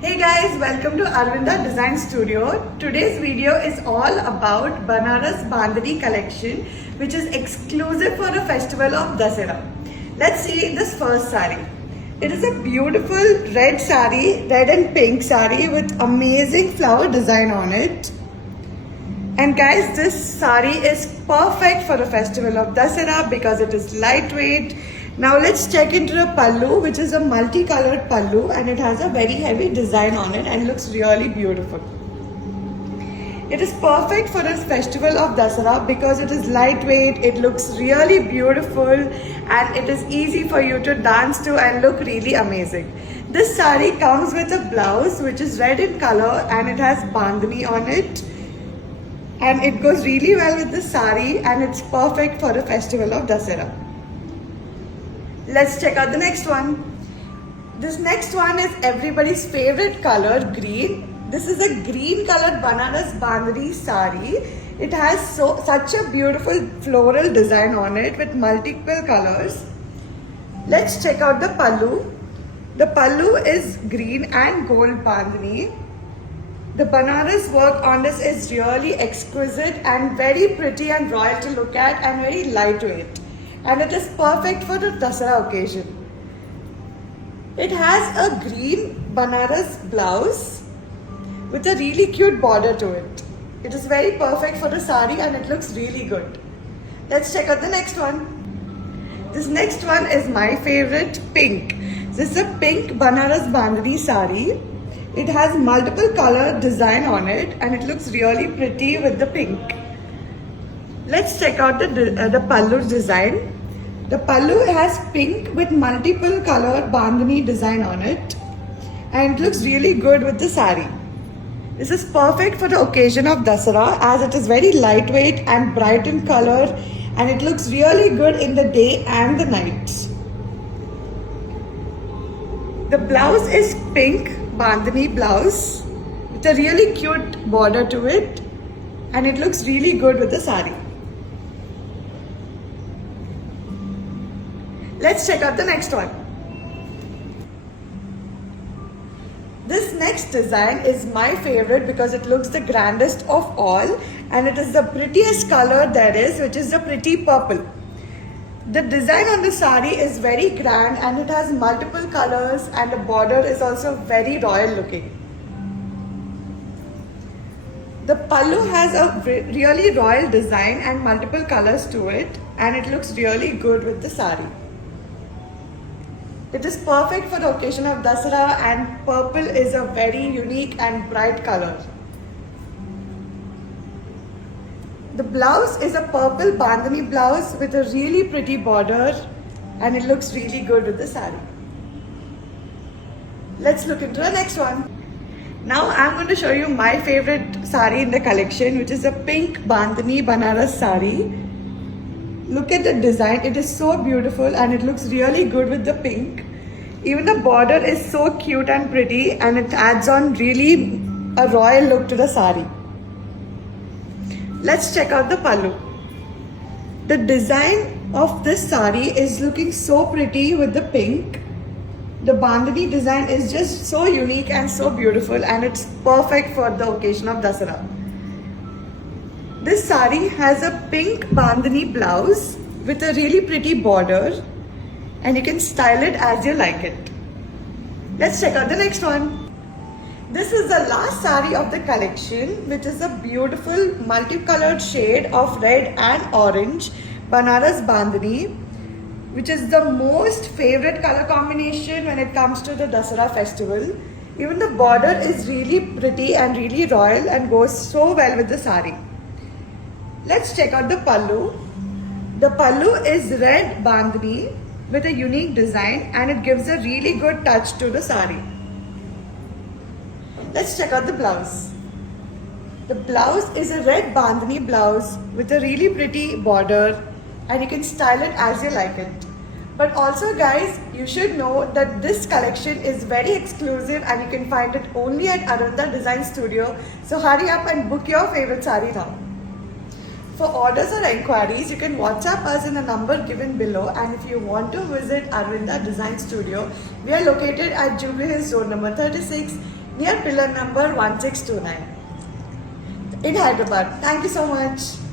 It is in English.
Hey guys, welcome to Aravinda Design Studio. Today's video is all about Banaras Bandhani collection, which is exclusive for the festival of Dasara. Let's see this first saree. It is a beautiful red saree, red and pink saree with amazing flower design on it. And guys, this saree is perfect for the festival of Dasara because it is lightweight. Now let's check into the pallu, which is a multicolored pallu, and it has a very heavy design on it and looks really beautiful. It is perfect for this festival of Dasara because it is lightweight, it looks really beautiful, and it is easy for you to dance to and look really amazing. This saree comes with a blouse which is red in color and it has bandhani on it. And it goes really well with the saree and it's perfect for the festival of Dasara. Let's check out the next one. This next one is everybody's favorite color, green. This is a green colored Banaras Bandhani saree. It has such a beautiful floral design on it with multiple colors. Let's check out the pallu. The pallu is green and gold bandhani. The Banaras work on this is really exquisite and very pretty and royal to look at and very lightweight. And it is perfect for the Dasara occasion. It has a green Banaras blouse with a really cute border to it. It is very perfect for the saree and it looks really good. Let's check out the next one. This next one is my favorite, pink. This is a pink Banaras Bandhani saree. It has multiple color design on it and it looks really pretty with the pink. Let's check out the pallu design. The pallu has pink with multiple color bandhani design on it and it looks really good with the saree. This is perfect for the occasion of Dasara as it is very lightweight and bright in color and it looks really good in the day and the night. The blouse is pink bandhani blouse with a really cute border to it and it looks really good with the saree. Let's check out the next one. This next design is my favorite because it looks the grandest of all and it is the prettiest color there is, which is the pretty purple. The design on the saree is very grand and it has multiple colors and the border is also very royal looking. The pallu has a really royal design and multiple colors to it and it looks really good with the saree. It is perfect for the occasion of Dasara and purple is a very unique and bright color. The blouse is a purple bandhani blouse with a really pretty border and it looks really good with the saree. Let's look into the next one. Now I'm going to show you my favorite saree in the collection, which is a pink Bandhani Banaras saree. Look at the design, it is so beautiful and it looks really good with the pink. Even the border is so cute and pretty and it adds on really a royal look to the saree. Let's check out the pallu. The design of this saree is looking so pretty with the pink. The bandhani design is just so unique and so beautiful and it's perfect for the occasion of Dasara. This saree has a pink bandhani blouse with a really pretty border and you can style it as you like it. Let's check out the next one. This is the last saree of the collection, which is a beautiful multicolored shade of red and orange Banaras Bandhani, which is the most favorite color combination when it comes to the Dasara festival. Even the border is really pretty and really royal and goes so well with the saree. Let's check out the pallu. The pallu is red bandhani with a unique design and it gives a really good touch to the saree. Let's check out the blouse. The blouse is a red bandhani blouse with a really pretty border and you can style it as you like it. But also guys, you should know that this collection is very exclusive and you can find it only at Aravinda Design Studio. So hurry up and book your favorite saree now. For orders or enquiries, you can WhatsApp us in the number given below, and if you want to visit Aravinda Design Studio, we are located at Jubilee Road number 36 near pillar number 1629 in Hyderabad. Thank you so much.